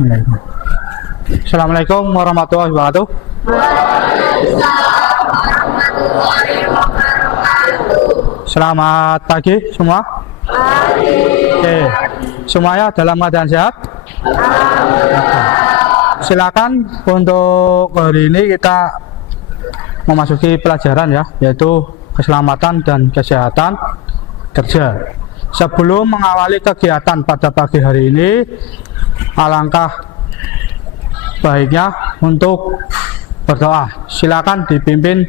Bismillahirrahmanirrahim. Assalamualaikum warahmatullahi wabarakatuh. Selamat pagi semua. Oke, semuanya dalam keadaan sehat? Silakan untuk hari ini kita memasuki pelajaran ya, yaitu keselamatan dan kesehatan kerja. Sebelum mengawali kegiatan pada pagi hari ini, alangkah baiknya untuk berdoa. Silakan dipimpin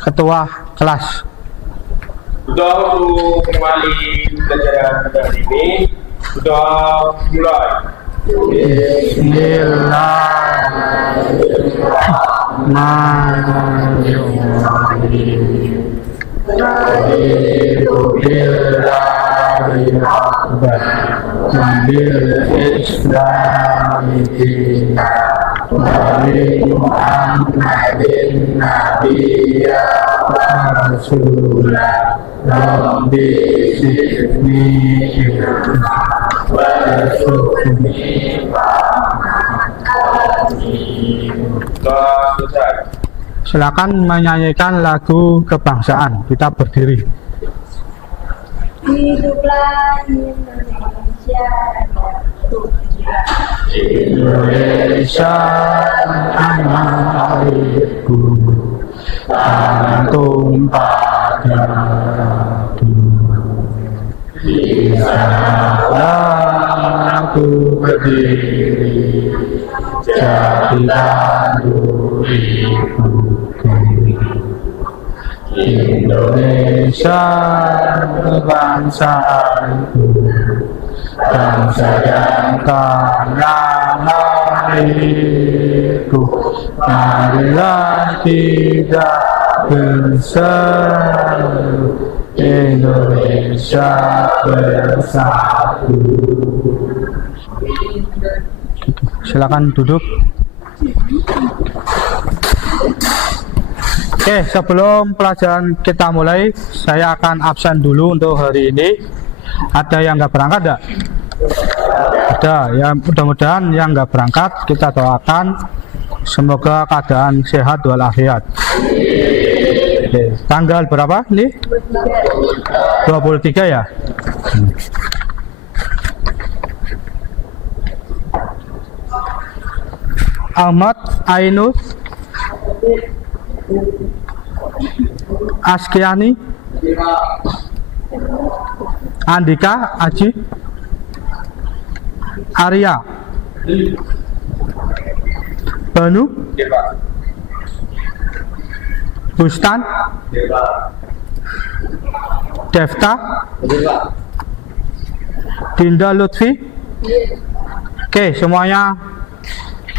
ketua kelas. Doa untuk mengawali pelajaran pada hari ini. Doa mulai. Bismillahirrahmanirrahim. Doa selesai. Silakan menyanyikan lagu kebangsaan. Kita berdiri. Hiduplah Indonesia. Indonesia tanah airku, tanah tumpah darahku. Di sanalah aku berdiri, jadikan diriku. Indonesia kebangsaanku, bangsa dan tanah airku. Marilah kita bersatu, Indonesia bersatu. Silakan duduk. Oke, sebelum pelajaran kita mulai, saya akan absen dulu untuk hari ini. Ada yang nggak berangkat enggak? Ada, ya mudah-mudahan yang nggak berangkat kita doakan semoga keadaan sehat walafiat. Oke, tanggal berapa ini? 23 ya? Ahmad Ainus Askiani, Andika Aji, Arya, Banu, Bustan, Devta, Dinda Lutfi. Oke, semuanya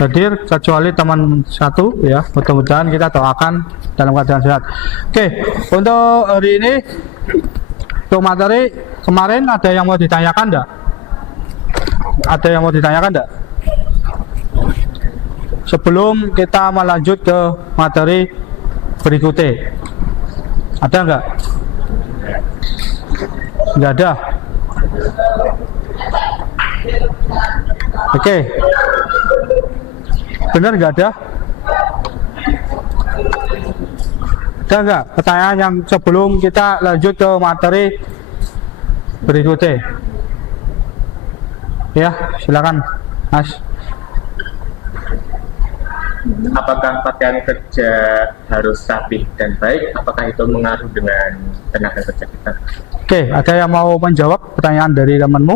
hadir kecuali teman satu ya, mudah-mudahan kita doakan dalam keadaan sehat. Oke, untuk hari ini untuk materi kemarin ada yang mau ditanyakan enggak? Ada yang mau ditanyakan enggak? Sebelum kita melanjut ke materi berikutnya, ada enggak? Enggak ada. Oke. Benar nggak ada? Ada nggak pertanyaan yang sebelum kita lanjut ke materi berikutnya? Ya, silakan, Mas. Apakah pakaian kerja harus rapi dan baik? Apakah itu mengaruh dengan tenaga kerja kita? Oke, ada yang mau menjawab pertanyaan dari temanmu?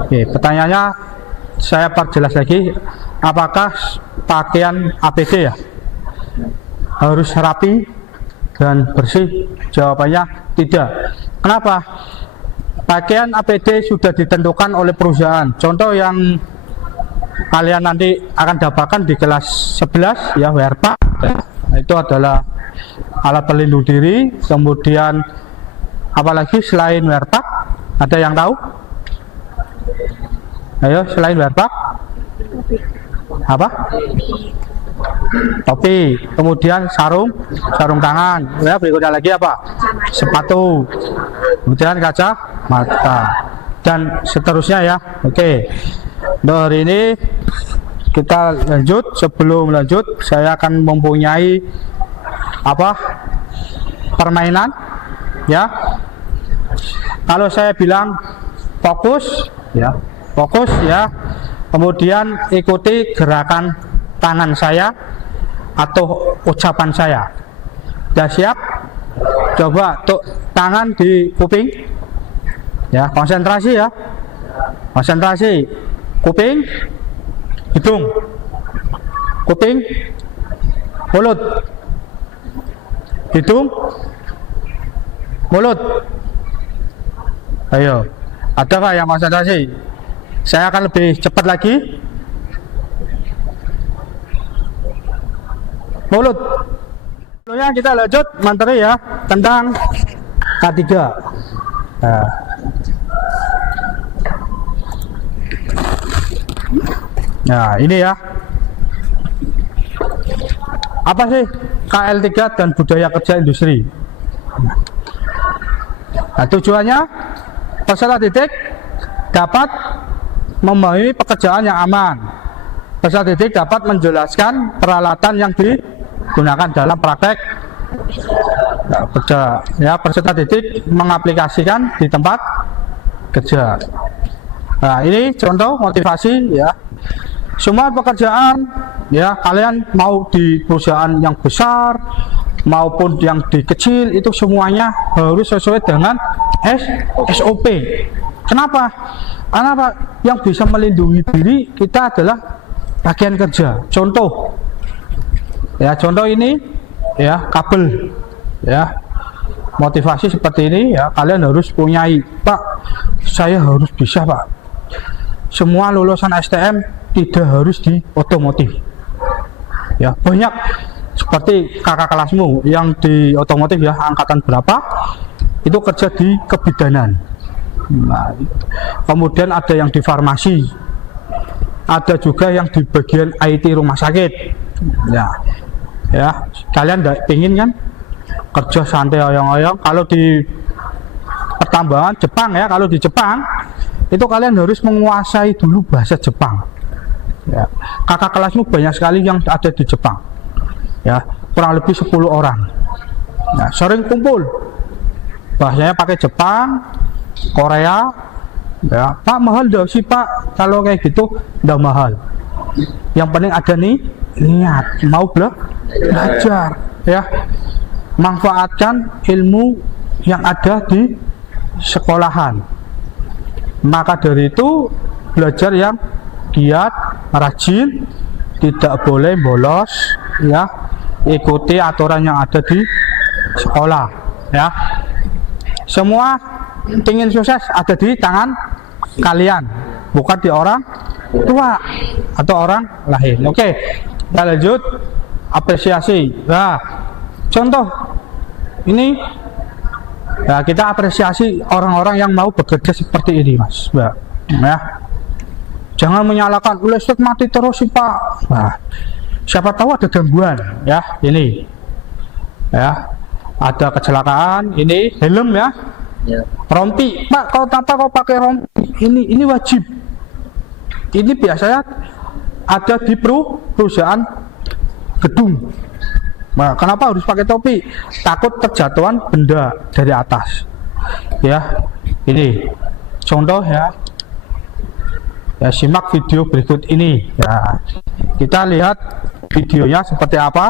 Oke, pertanyaannya saya perjelas lagi, apakah pakaian APD ya harus rapi dan bersih? Jawabannya tidak. Kenapa? Pakaian APD sudah ditentukan oleh perusahaan. Contoh yang kalian nanti akan dapatkan di kelas 11 ya, WRPA. Itu adalah alat pelindung diri. Kemudian apalagi selain WRPA? Ada yang tahu? Ayo, selain werpak apa? Topi, kemudian sarung tangan, ya berikutnya lagi apa? Sepatu, kemudian kaca mata, dan seterusnya ya. Oke, Untuk hari ini kita lanjut. Sebelum lanjut, saya akan mempunyai permainan, ya. Kalau saya bilang fokus, ya, kemudian ikuti gerakan tangan saya atau ucapan saya. Sudah siap? Coba tuh tangan di kuping, ya, konsentrasi ya, konsentrasi. Kuping, hidung, kuping, mulut, hidung, mulut. Ayo, ada nggak yang konsentrasi? Saya akan lebih cepat lagi. Mulut. Sebelumnya kita lanjut materi ya tentang K3. Nah, ini ya. Apa sih KL3 dan budaya kerja industri? Nah, tujuannya peserta didik dapat memahami pekerjaan yang aman. Peserta didik dapat menjelaskan peralatan yang digunakan dalam praktek kerja. Ya, peserta didik mengaplikasikan di tempat kerja. Nah, ini contoh motivasi ya. Semua pekerjaan ya, kalian mau di perusahaan yang besar maupun yang di kecil, itu semuanya harus sesuai dengan SOP. Kenapa? Karena yang bisa melindungi diri kita adalah bagian kerja. Contoh ya, contoh ini ya, kabel ya, motivasi seperti ini ya, kalian harus punyai. Pak, saya harus bisa, Pak. Semua lulusan STM tidak harus di otomotif ya, banyak seperti kakak kelasmu yang di otomotif ya, angkatan berapa itu kerja di kebidanan. Nah, kemudian ada yang di farmasi, ada juga yang di bagian IT rumah sakit ya, kalian nggak pingin kan kerja santai oyong-oyong. Kalau di pertambangan Jepang ya, kalau di Jepang itu kalian harus menguasai dulu bahasa Jepang ya. Kakak kelasmu banyak sekali yang ada di Jepang ya, kurang lebih 10 orang ya, sering kumpul bahasanya pakai Jepang, Korea ya. Pak, mahal dah sih Pak kalau kayak gitu? Udah mahal, yang penting ada nih niat mau belajar ya, manfaatkan ilmu yang ada di sekolahan. Maka dari itu belajar yang giat, rajin, tidak boleh bolos ya, ikuti aturan yang ada di sekolah ya. Semua ingin sukses ada di tangan kalian, bukan di orang tua atau orang lain. Oke, kita lanjut. Apresiasi. Nah, contoh ini ya, kita apresiasi orang-orang yang mau bekerja seperti ini, Mas, Mbak. Ya, jangan menyalahkan listrik mati terus sih Pak. Nah, siapa tahu ada gangguan ya. Ini ya, ada kecelakaan. Ini helm ya, rompi Pak. Kalau tanpa kau pakai rompi, ini wajib. Ini biasanya ada di perusahaan gedung. Nah, kenapa harus pakai topi? Takut terjatuhan benda dari atas ya. Ini contoh ya. Ya, simak video berikut ini ya, kita lihat videonya seperti apa.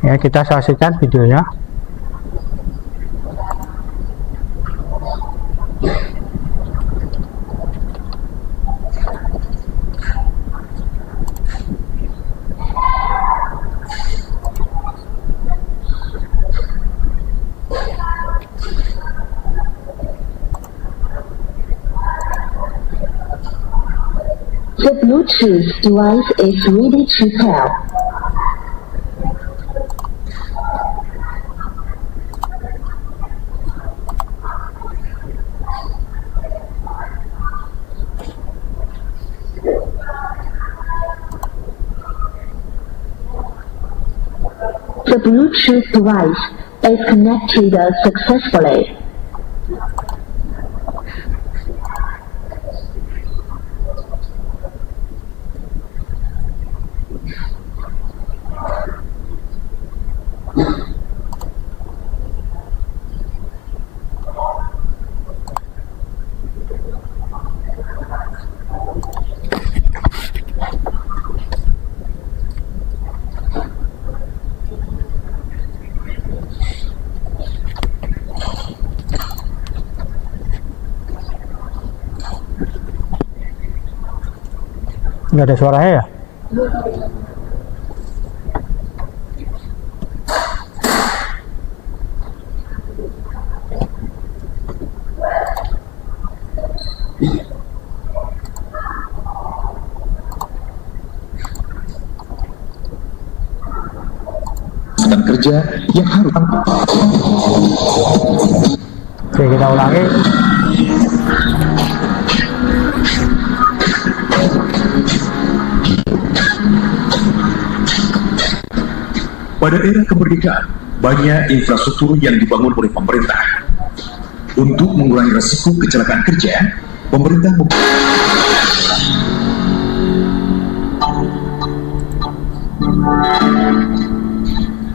Ya, kita saksikan videonya. The Bluetooth device is ready to pair. The Bluetooth device is connected successfully. Nggak ada suaranya ya? Sedang kerja yang harus. Oke, kita ulangi. Pada era kemerdekaan, banyak infrastruktur yang dibangun oleh pemerintah. Untuk mengurangi risiko kecelakaan kerja, pemerintah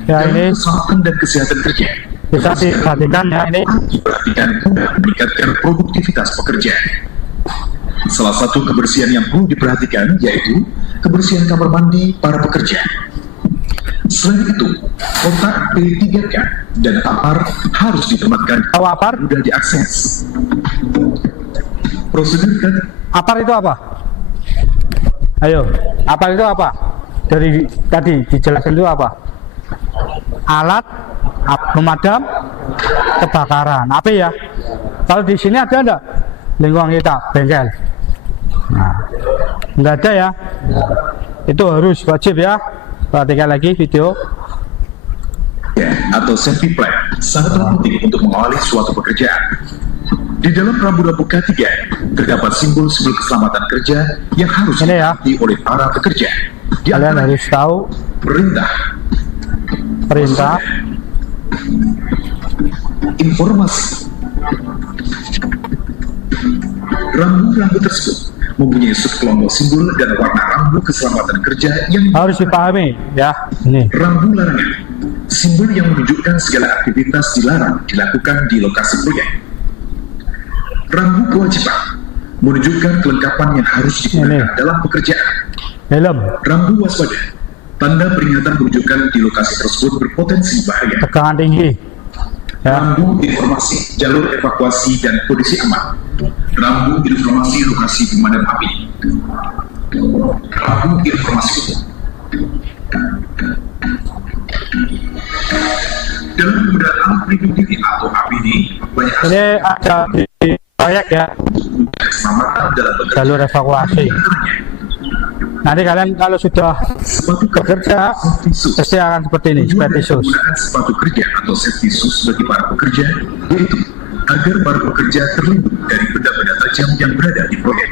Ya, ini keselamatan dan kesehatan kerja bisa diperhatikan ya, ini diperhatikan guna meningkatkan produktivitas pekerja. Salah satu kebersihan yang perlu diperhatikan yaitu kebersihan kamar mandi para pekerja. Selain itu, kotak P3K dan apar harus ditempatkan tahu apar? mudah diakses. Prosedur kan Apar itu apa? Ayo, apar itu apa? Dari tadi dijelaskan itu apa? Alat pemadam kebakaran. Apa ya? Kalau di sini ada enggak? Lingkungan kita, bengkel. Nah, enggak ada ya? Itu harus wajib ya. Perhatikan lagi video. atau safety plan sangatlah penting untuk mengawali suatu pekerjaan. Di dalam rambu-rambu K3 terdapat simbol-simbol keselamatan kerja yang harus Ini ya. ditaati oleh para pekerja. Di Kalian antaranya harus tahu perintah, perintah, informasi. Rambu-rambu tersebut mempunyai subkelompok simbol dan warna rambu keselamatan kerja yang harus dipahami ya. Ini rambu larangan, simbol yang menunjukkan segala aktivitas dilarang dilakukan di lokasi proyek. Rambu kewajiban menunjukkan kelengkapan yang harus digunakan Ini. dalam pekerjaan. helm, Rambu waspada, tanda peringatan menunjukkan di lokasi tersebut berpotensi bahaya. tegangan tinggi ya. Rambu informasi, jalur evakuasi dan kondisi aman. Rambu informasi lokasi pemadam api. Rambu informasi umum. Dalam penggunaan alat pelindung diri atau APD, banyak Ini ada di proyek ya, keselamatan dalam bekerja. jalur evakuasi. Nanti kalian kalau sudah Sepatu bekerja pasti akan seperti ini, Tujuan seperti dari sus. penggunaan sepatu kerja atau safety shoes bagi para pekerja yaitu agar para pekerja terlindung dari benda-benda tajam yang berada di proyek.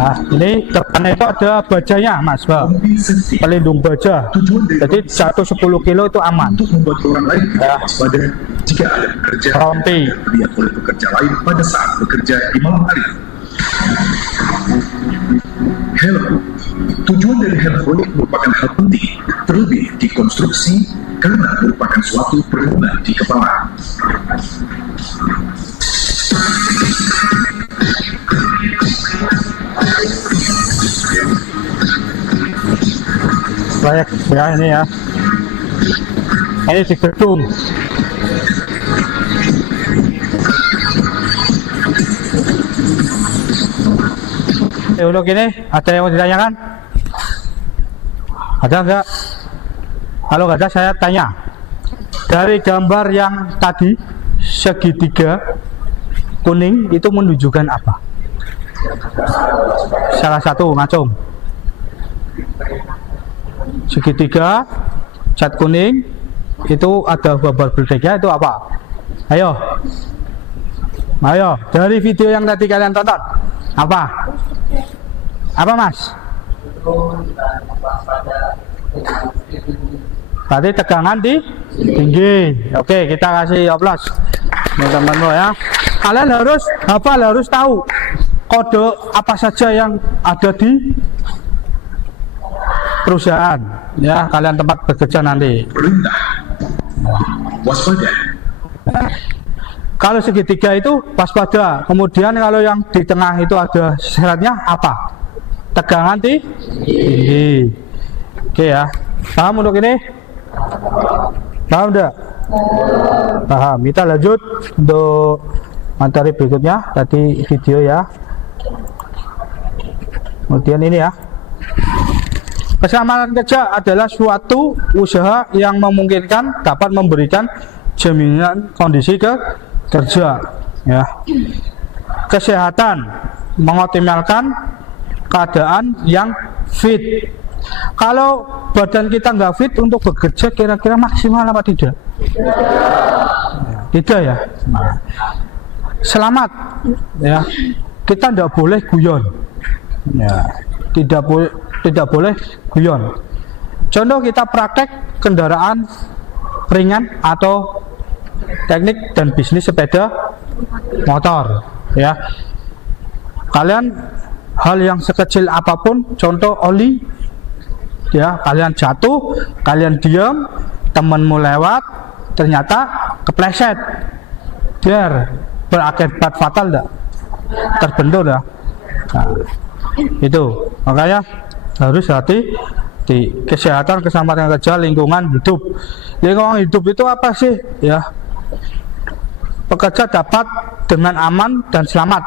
Nah, ini depan itu ada bajanya, Mas, Bang. Kombi safety Pelindung baja. tujuan dari Jadi jatuh 10 kilo itu aman. untuk membuat orang lain Ya. waspada jika ada pekerja Rompi. yang terlihat oleh pekerja lain pada saat bekerja di malam hari. Helm. Tujuan dari helm proyek merupakan hal penting, terlebih di konstruksi karena merupakan suatu perlindungan di kepala. Proyek ya ini ya. Ini di gedung. Untuk ini ada yang mau ditanyakan? Ada enggak? Kalau nggak ada saya tanya. Dari gambar yang tadi segitiga kuning itu menunjukkan apa? Salah satu macam. Segitiga cat kuning itu ada gambar berdeknya itu apa? Ayo. Ayo, dari video yang tadi kalian tonton. Apa? Apa, Mas? berarti tegangan tinggi. Oke, kita kasih oplos teman-teman ya. Kalian harus hafal, harus tahu kode apa saja yang ada di perusahaan ya, kalian tempat bekerja nanti. Perintah. Waspada. Kalau segitiga itu waspada. Kemudian kalau yang di tengah itu ada syaratnya apa? Tegangan tinggi. Oke ya. Paham untuk ini? Paham enggak? Paham. Kita lanjut untuk materi berikutnya. Tadi video ya. Kemudian ini ya. Keselamatan kerja adalah suatu usaha yang memungkinkan dapat memberikan jaminan kondisi kerja ya. Kesehatan mengoptimalkan keadaan yang fit. Kalau badan kita nggak fit untuk bekerja, kira-kira maksimal apa tidak? Tidak ya. Selamat ya. Kita tidak boleh guyon ya. Tidak boleh guyon. Contoh kita praktek kendaraan ringan atau teknik dan bisnis sepeda motor ya. Kalian hal yang sekecil apapun, contoh oli ya, kalian jatuh, kalian diam, temanmu lewat, ternyata kepleset, biar berakibat fatal enggak? Terbentur ya. Nah, itu makanya harus hati di kesehatan, keselamatan kerja, lingkungan hidup. Lingkungan hidup itu apa sih ya? Pekerja dapat dengan aman dan selamat.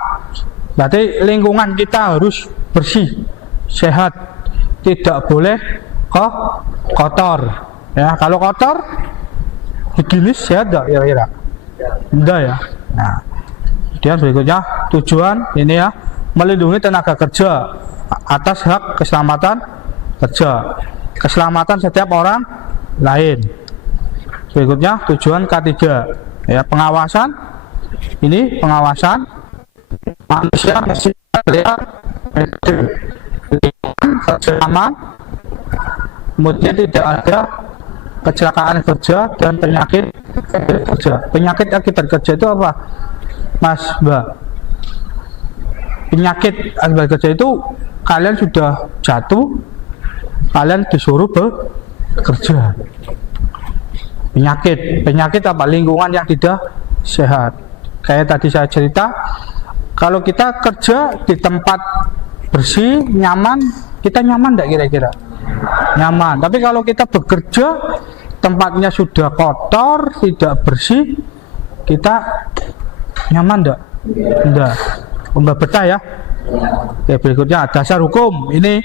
Berarti lingkungan kita harus bersih, sehat, tidak boleh kotor ya. Kalau kotor, higienis sehat enggak kira-kira? Enggak ya. Nah, kemudian berikutnya tujuan ini ya, melindungi tenaga kerja atas hak keselamatan kerja, keselamatan setiap orang lain. Berikutnya tujuan ketiga ya, pengawasan. Ini pengawasan manusia kerja aman, kemudian tidak ada kecelakaan kerja dan penyakit kerja. Penyakit akibat kerja itu apa, Mas Mbak? Penyakit akibat kerja itu kalian sudah jatuh, kalian disuruh bekerja. Penyakit apa? Lingkungan yang tidak sehat. Kayak tadi saya cerita, kalau kita kerja di tempat bersih, nyaman, kita nyaman enggak kira-kira? Nyaman. Tapi kalau kita bekerja tempatnya sudah kotor, tidak bersih, kita nyaman enggak? Enggak. Mbak betah ya. Oke, berikutnya dasar hukum. Ini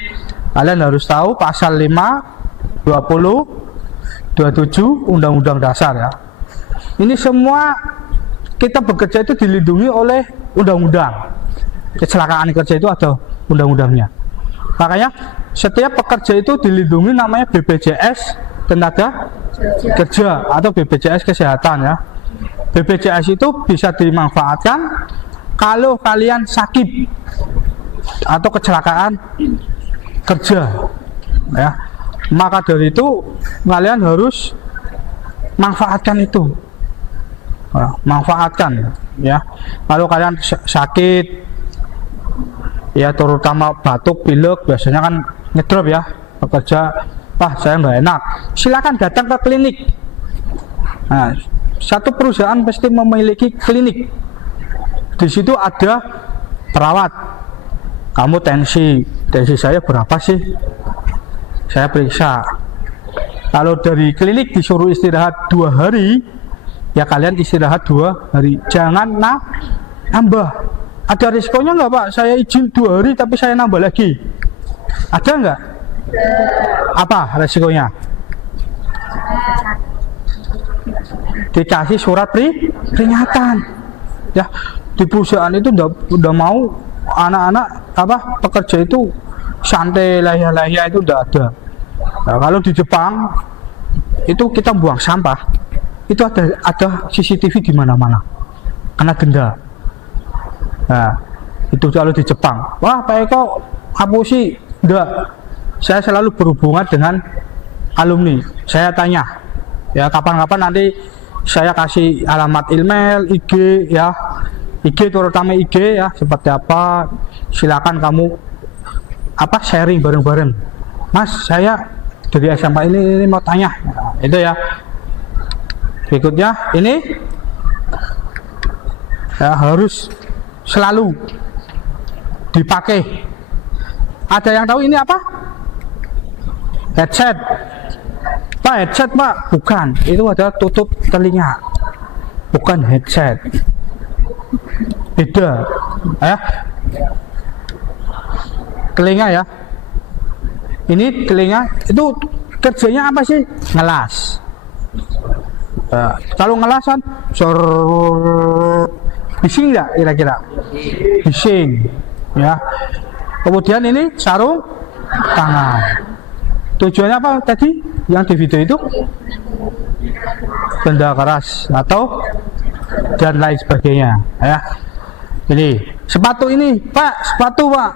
kalian harus tahu pasal 5, 20, 27 Undang-Undang Dasar ya. Ini semua kita bekerja itu dilindungi oleh undang-undang. Kecelakaan kerja itu ada undang-undangnya. Makanya setiap pekerja itu dilindungi, namanya BPJS tenaga kerja atau BPJS kesehatan ya. BPJS itu bisa dimanfaatkan kalau kalian sakit atau kecelakaan kerja ya. Maka dari itu kalian harus manfaatkan itu. Manfaatkan ya. Kalau kalian sakit ya, terutama batuk, pilek, biasanya kan ngedrop ya, pekerja, saya nggak enak, silakan datang ke klinik. Nah, satu perusahaan pasti memiliki klinik. Di situ ada perawat. Kamu tensi saya berapa sih? Saya periksa. Kalau dari klinik disuruh istirahat 2 hari, ya kalian istirahat 2 hari. Jangan nambah. Ada risikonya nggak Pak? Saya izin 2 hari tapi saya nambah lagi. Ada nggak? Apa risikonya? Dikasih surat peringatan. Ya, di perusahaan itu udah mau anak-anak pekerja itu santai lahia-lahia, itu udah ada. Nah, kalau di Jepang itu kita buang sampah, itu ada CCTV di mana-mana, kena denda. Nah, itu kalau di Jepang. Wah, Pak Eko, aku sih enggak. Saya selalu berhubungan dengan alumni. Saya tanya, ya kapan-kapan nanti saya kasih alamat email, IG ya, IG terutama IG ya, seperti apa. Silakan kamu sharing bareng-bareng. Mas, saya dari SMA ini mau tanya, itu ya. Berikutnya ini ya, harus selalu dipakai. Ada yang tahu ini apa? Headset. Pak, headset Pak? Bukan, itu adalah tutup telinga, bukan headset. Beda ya. Telinga ya, ini telinga itu kerjanya apa sih? Ngelas. Kalau ngelasan bising nggak kira-kira? Bising ya. Kemudian ini sarung tangan. Tujuannya apa tadi yang di video itu? Benda keras atau dan lain sebagainya ya. Ini sepatu ini Pak, sepatu Pak,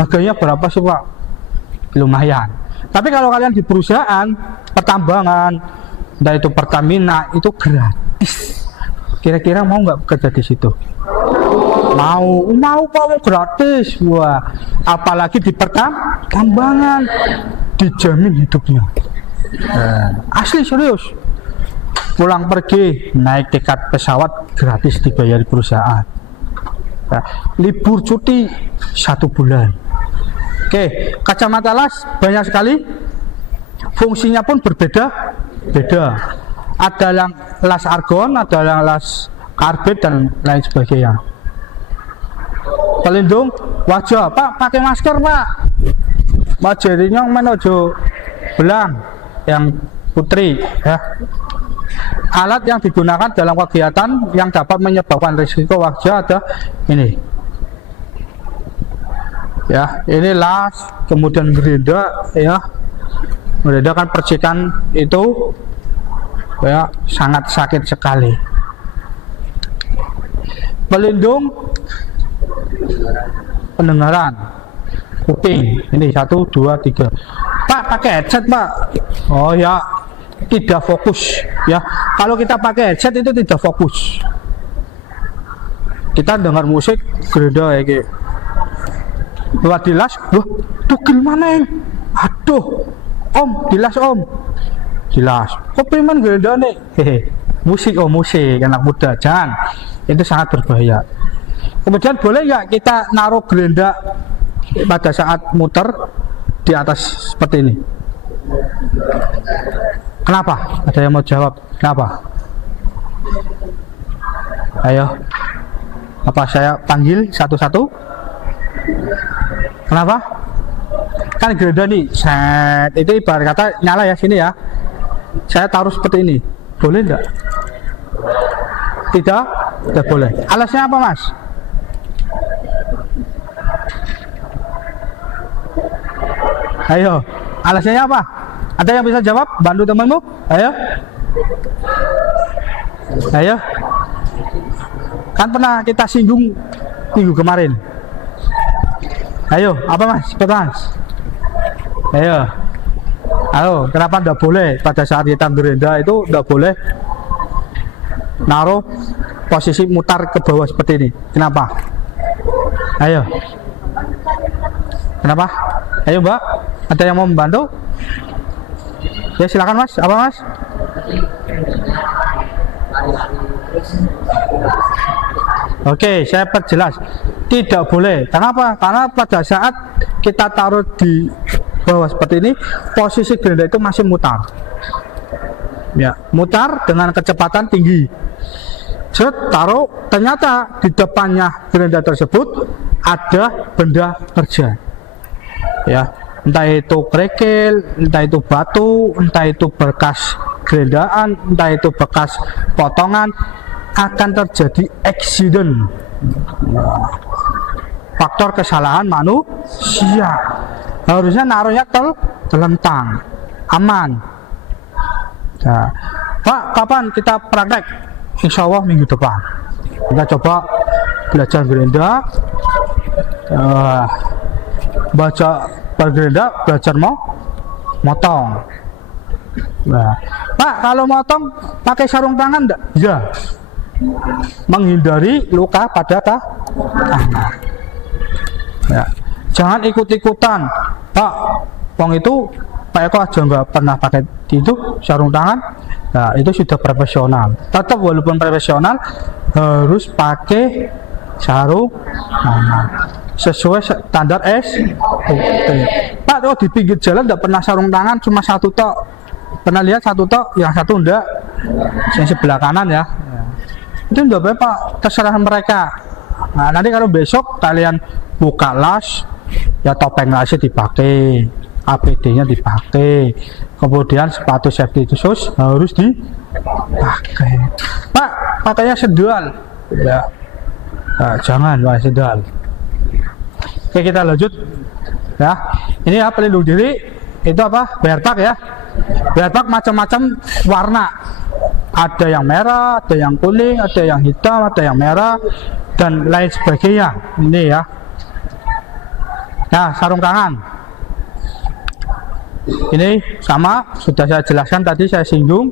harganya berapa sih Pak? Lumayan. Tapi kalau kalian di perusahaan pertambangan, entah itu Pertamina, itu gratis. Kira-kira mau nggak bekerja di situ? Mau Pak, gratis. Wah, apalagi di pertambangan, dijamin hidupnya. Asli serius. Pulang pergi naik tiket pesawat gratis dibayar di perusahaan. Libur cuti 1 bulan. Oke, kacamata las banyak sekali. Fungsinya pun berbeda-beda. Ada yang las argon, ada yang las karbit dan lain sebagainya. Pelindung wajah, Pak, pakai masker Pak. Jadinya menojo belang yang putri ya. Alat yang digunakan dalam kegiatan yang dapat menyebabkan risiko wajah ada ini ya, ini las, kemudian gerinda ya. Gerinda kan percikan itu ya sangat sakit sekali. Pelindung pendengaran kuping ini 1, 2, 3. Pak, pakai headset Pak. Oh ya, tidak fokus ya. Kalau kita pakai headset itu tidak fokus. Kita dengar musik gerinda ya kayak buat dilas, wah tuh gimana ini? Aduh Om, dilas Om, dilas kok priman gerinda nih? Hehe, musik anak muda, jangan, itu sangat berbahaya. Kemudian boleh nggak kita naruh gerinda pada saat muter di atas seperti ini? Kenapa? Ada yang mau jawab? Kenapa? Ayo, apa saya panggil satu-satu? Kenapa? Kan gerinda nih, set, itu ibarat kata nyala ya, sini ya. Saya taruh seperti ini, boleh enggak? Tidak? Tidak boleh. Alasnya apa Mas? Ayo, alasnya apa? Ada yang bisa jawab? Bantu temanmu? Ayo. Ayo. Kan pernah kita singgung minggu kemarin. Ayo, apa Mas? Cepat Mas. Ayo. Halo, kenapa enggak boleh pada saat kita gerinda itu enggak boleh naruh posisi mutar ke bawah seperti ini? Kenapa? Ayo. Kenapa? Ayo Mbak, ada yang mau membantu? Ya silakan Mas, apa Mas? Oke, saya perjelas. Tidak boleh. Kenapa? Karena pada saat kita taruh di bawah seperti ini, posisi gerinda itu masih mutar. Ya, mutar dengan kecepatan tinggi. Taruh, ternyata di depannya gerinda tersebut ada benda kerja. Ya, entah itu kerikil, entah itu batu, entah itu bekas gerindaan, entah itu bekas potongan, akan terjadi accident. Faktor kesalahan manusia. Harusnya naruhnya terlentang, aman. Nah, Pak, kapan kita praktek? Insya Allah minggu depan. Kita coba belajar gerinda, baca bergerinda, belajar motong. Nah, Pak, kalau motong pakai sarung tangan enggak? Iya. Menghindari luka pada tangan. Ya. Jangan ikut-ikutan. Pak, wong itu Pak Eko aja nggak pernah pakai itu sarung tangan. Nah, itu sudah profesional. Tetap walaupun profesional harus pakai sarung tangan sesuai standar SOP. Pak, oh di pinggir jalan nggak pernah sarung tangan, cuma satu tok. Pernah lihat satu tok, yang satu enggak, yang sebelah kanan ya. Itu enggak apa-apa, terserah mereka. Nah, nanti kalau besok kalian buka las, ya topeng lasnya dipakai, APD-nya dipakai, kemudian sepatu safety khusus harus dipakai. Pak, pakainya sendal, ya. Nah, jangan pakai sendal. Oke, kita lanjut ya. Ini ya pelindung diri itu apa? Bareback ya. Bareback macam-macam warna. Ada yang merah, ada yang kuning, ada yang hitam, ada yang merah dan lain sebagainya. Ini ya. Nah, sarung tangan. Ini sama, sudah saya jelaskan tadi, saya singgung.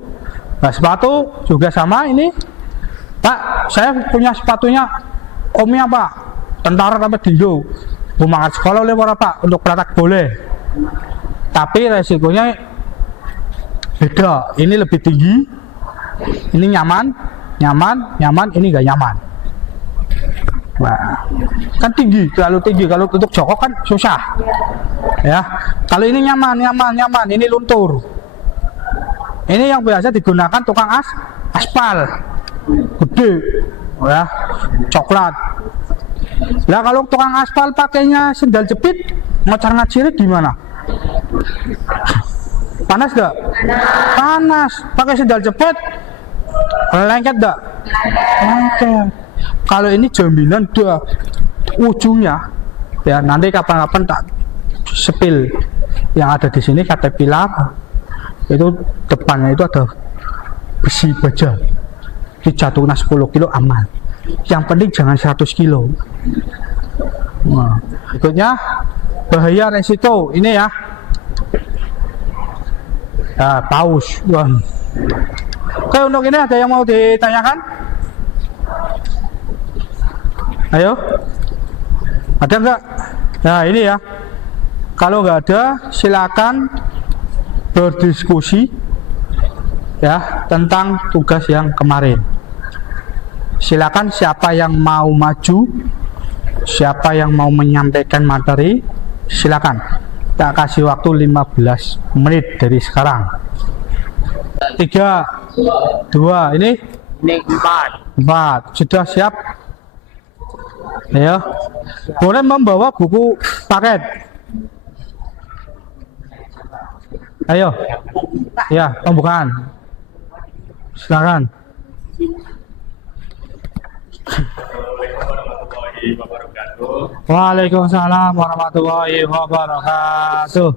Nah, sepatu juga sama ini. Pak, saya punya sepatunya omnya Pak, tentara sampai dindo. Bumangat sekolah oleh para Pak, untuk praktek boleh. Tapi resikonya beda. Ini lebih tinggi, ini nyaman, ini enggak nyaman. Nah, kan tinggi, terlalu tinggi. Kalau untuk jongkok kan susah. Ya, kalau ini nyaman, ini luntur. Ini yang biasa digunakan tukang aspal, gede, ya, coklat. Nah, kalau tukang aspal pakainya sendal jepit, ngacar-ngacirnya gimana? Panas gak? Panas. Pakai sendal jepit, lengket gak? Lengket. Kalau ini jaminan dia ujungnya, ya nanti kapan-kapan tak sepil yang ada di sini kata pilar itu depannya itu ada besi baja, dijatuhkan 10 kilo aman. Yang penting jangan 100 kilo. Nah, berikutnya bahaya resiko ini ya. Paus. Wah. Oke, untuk ini ada yang mau ditanyakan? Ayo, ada enggak? Nah ini ya, kalau nggak ada silakan berdiskusi ya tentang tugas yang kemarin. Silakan siapa yang mau maju, siapa yang mau menyampaikan materi, silakan. Tak kasih waktu 15 menit dari sekarang. 3, 2, ini 4. Sudah siap? Ayo, boleh membawa buku paket. Ayo, ya pembukaan. Silakan. Waalaikumsalam warahmatullahi wabarakatuh.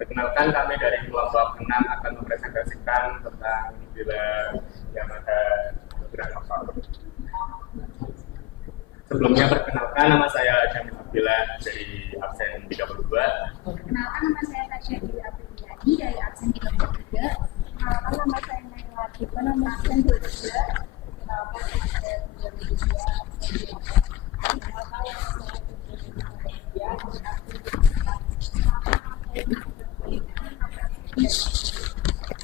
Perkenalkan, kami dari kelompok 6 akan mempresentasikan tentang film yang ada beberapa faktor. Sebelumnya perkenalkan, nama saya Jamil Abdillah dari absen 32. Perkenalkan, nama saya Tasya Dwi Apriliani dari absen 33. Perkenalkan, nama saya Naila Tipe, nomor absen 22. Perkenalkan, nama saya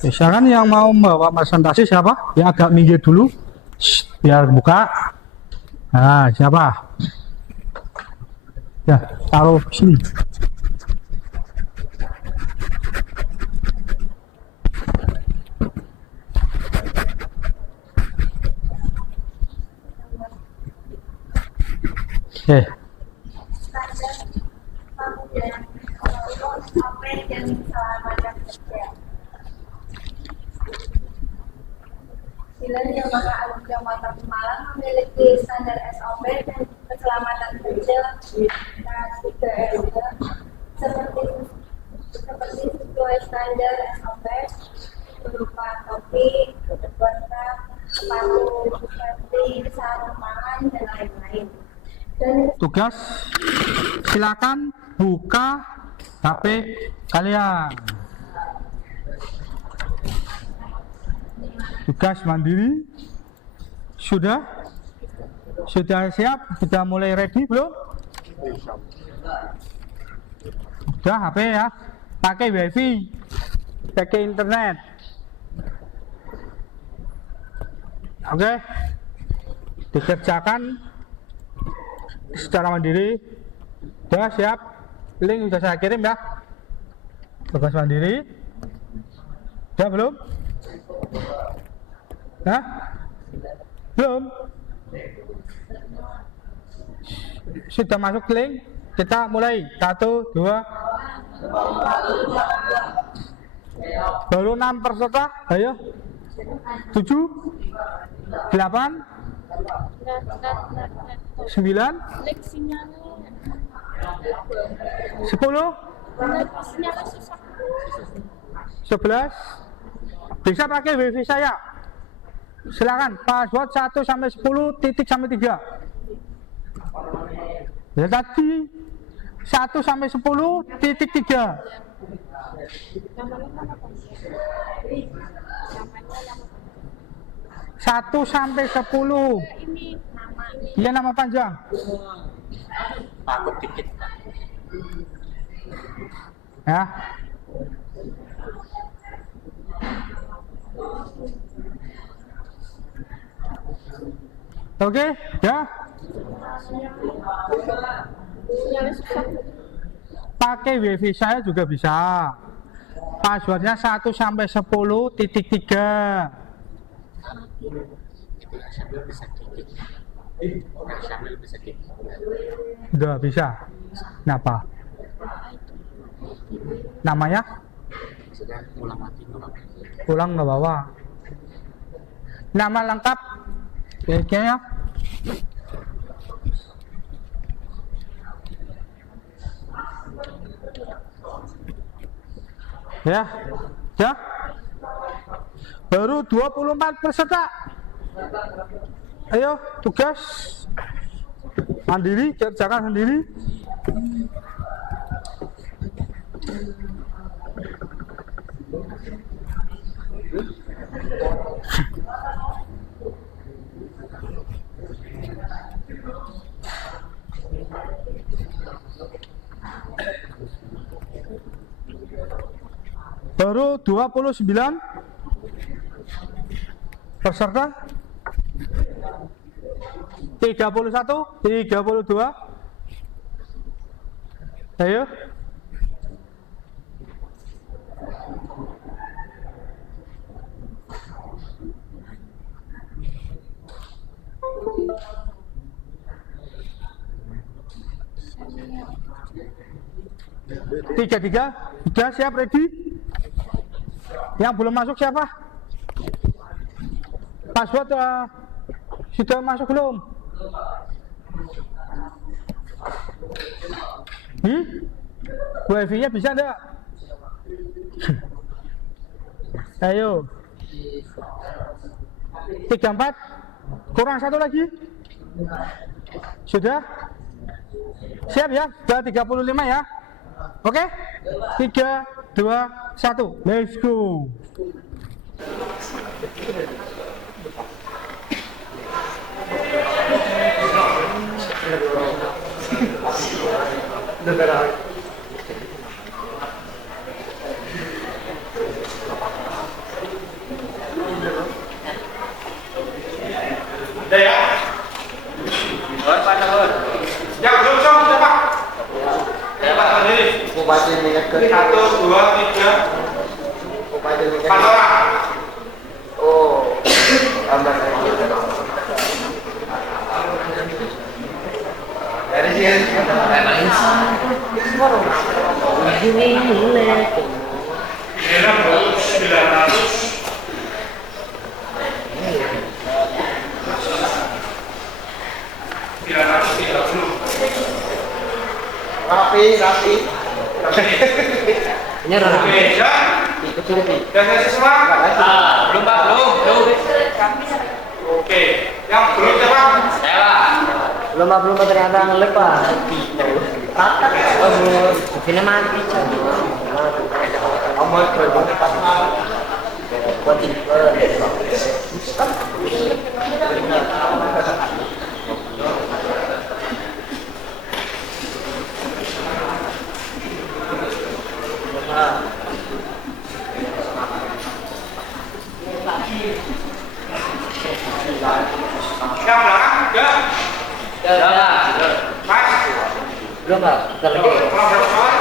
Silakan yang mau membawa presentasi siapa? Yang agak minggir dulu, biar buka. Nah, siapa? Ya, taruh sini. Oke. Dilan Yamaha Aluja Motor Pemalang memiliki standar SOP dan keselamatan kerja dan 3R seperti sesuai standar SOP berupa topi, berkap, sepatu safety, sarung tangan dan lain-lain. Dan Tugas, silakan buka HP kalian. tugas mandiri sudah siap, sudah mulai ready belum? Udah HP ya, pakai wifi, pakai internet. Oke, dikerjakan secara mandiri. Udah siap, link sudah saya kirim ya. Tugas mandiri. Udah belum? Hah? Belum? Sudah masuk link, kita mulai 1, 2. Baru 6 peserta, ayo 7, 8, 9, 10, 11. Bisa pakai wifi saya, silakan password 1 sampai 10 titik sampai 3 ya, tadi 1 sampai 10 titik 3. Satu sampai 10 ya, nama panjang. Takut dikit. Ya. Oke, ya. Pakai wifi saya juga bisa. Passwordnya 1 sampai 10 titik 3. Enggak bisa. Kenapa? Namanya? Ulang nggak bawa. Nama lengkap? Kayaknya. Ya, ya. Baru 24 peserta. Ayo, tugas mandiri, kerjakan sendiri. Baru 29 peserta. 31, 32. Ayo. Tiga, sudah siap, ready? Yang belum masuk siapa? Password sudah masuk belum? Wifi-nya bisa enggak? Ayo. 34. Kurang 1 lagi. Sudah? Siap ya? Sudah 35 ya? Oke? 3, 2, 1. Let's go. Udah ya? Yang belum siapa? Ya Pak sendiri. 1, 2, 3. 4 orang. Oh, tambah lagi. Dari sini. Ini 900. Rapi. Ini Oke, ya. Dan saya semua? Belum Pak, belum. Oke, yang belum siapa? Belum ternyata ngelek Pak. Rata. Sini mati. Amat Yang belakang juga. Mas. Belum Pak, bentar lagi. Kalau berapa kawan?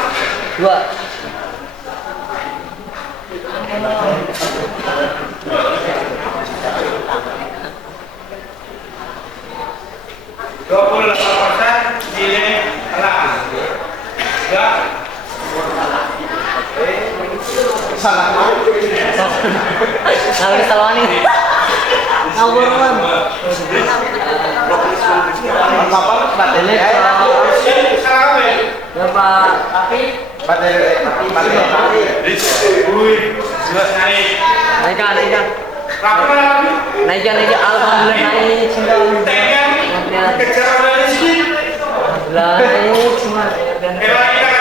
2. nilai telah. Ya. Nah, kita lawan nih. Ngawur man. Apa baterainya? Ya Pak, tapi Baterai. Wih, jelas naik. naikkan. Berapa lagi? Naikkan, alhamdulillah naik. Kejar dari sini. Alhamdulillah naik cuma. Kita